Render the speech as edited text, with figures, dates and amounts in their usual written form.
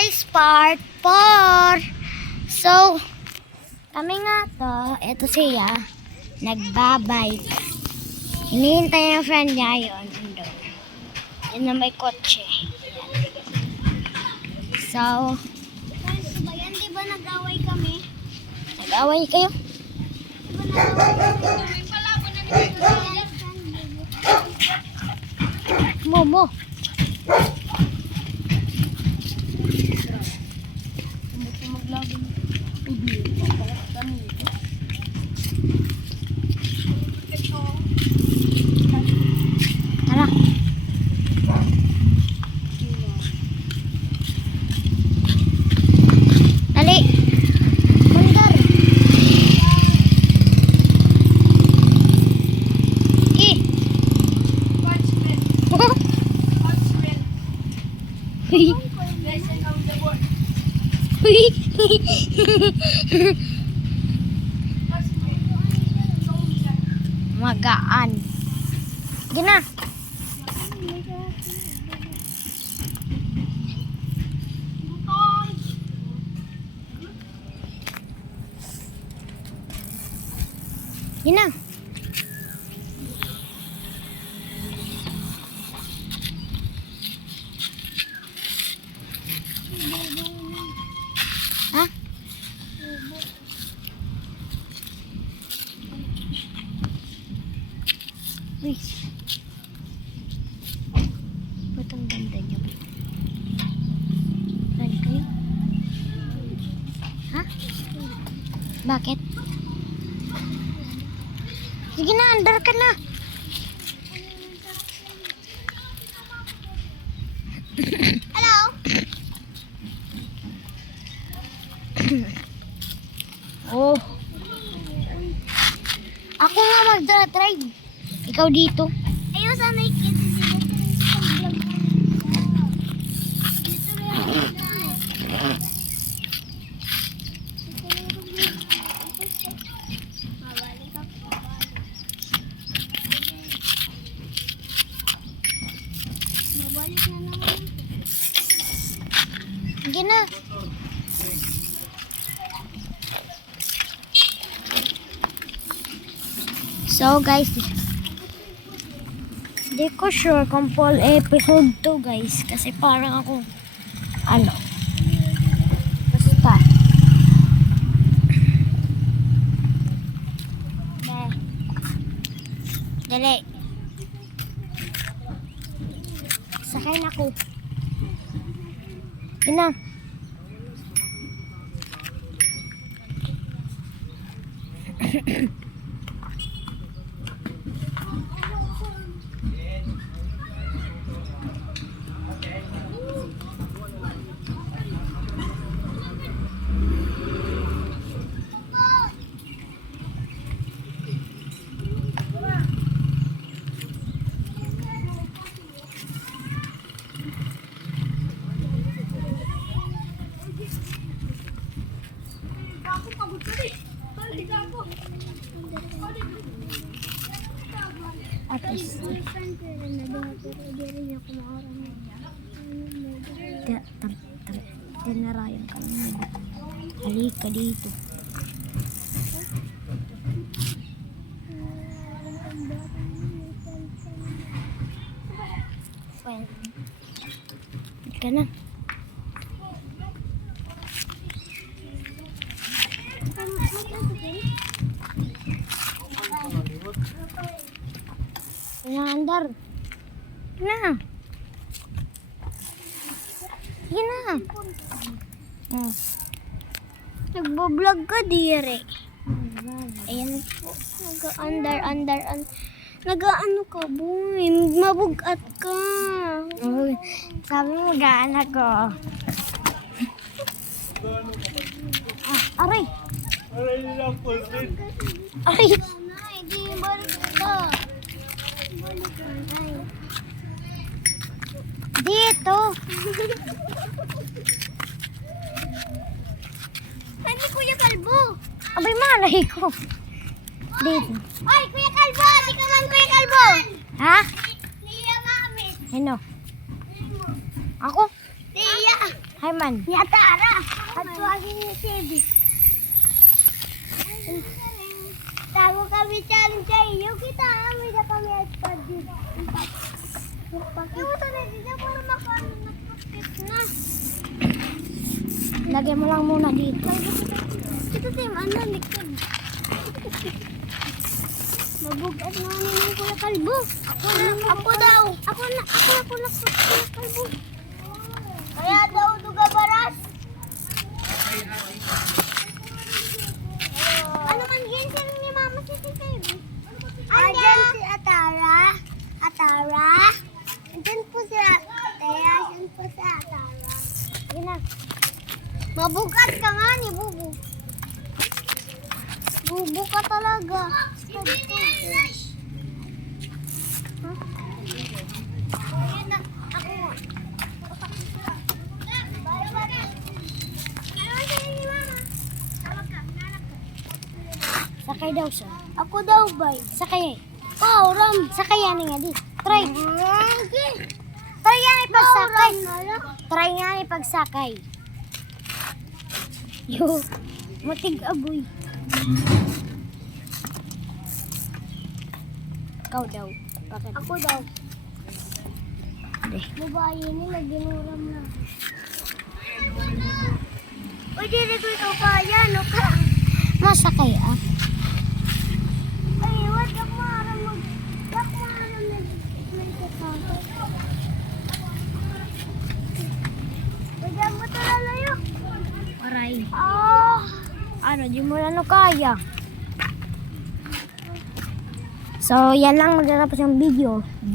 guys, part 4. So, kami nga to, eto siya, nagbabike. Hinihintay yung friend niya yun. Yun na may kotse. So, ba yan? Di ba nag-away kami? nag-away kayo? Momo. Tara. Dali. Mandar. Hui. Hui. Magaan. Gina. Gina. Ha? Uy. Ba't ang ganda niya? Saan kayo? Ha? Bakit? Sige na, andar ka na. Hello? Oh. Ako nga magdra-drive. Ikaw dito. Ayaw sana ikita sila sa vlog. Dito na yan. Mabalik ako. Mabalik na naman. Sige na. So guys, di ko sure kung full episode to guys. Kasi parang ako, basta. Dali. Sakay na ako. Yun na. At least, tinarayan ka lang. Halika dito. Halika na. Andar. Na. Sige na. Nagbo-vlog ka, dire. Ayan po. Nag-ano ka, boy. Mabugat ka. Uy, sabi mo gaan ako. Aray. Aray. Hindi, balik ka. Dito. Ano Kuya Kalbo? Abay, malay ko. Dito. Ay, Kuya Kalbo! Di ka man Kuya Kalbo! Ha? Liya namin. Ano? Ako? Liya. Hi man. Ni Atara. At tuwagin ni Sebi. Tago kami challenge sa iyo. Kita kami na kami at pag-di. Yung tanay dito para makalit na. Lagyan mo lang muna dito. Ito team, ano, likod. Mabugat na ano ng Kuya Kalbo. Ako daw. Ako na Kuya Kalbo. Kaya daw duga baras. Ano man ginsir ni Mama si Baby? Andyan si Atara. Atara. Andyan po si Atara. Andyan po si Atara. Sige na. Mabugat ka nga ni Bubu. Bubu ka talaga. Sakay daw siya. Ako daw ba? Sakay. Oh, Ram. Sakay yan nga di. Try. Okay. Try yan ipagsakay. Ram. Try nga ipagsakay. Yo. Matig aboy. Ikaw daw. Bakit? Ako daw. Hindi. Babae nila, ginuram na. Uy, dili ko ito kaya, no ka? Masakay ah. Ay, wag ka maaram mag... Wag maaram nag-ikot. Bigyan mo ito lalayo. Aray. Ah! Ano, di mo na kaya. So, yan lang magtatapos yung video.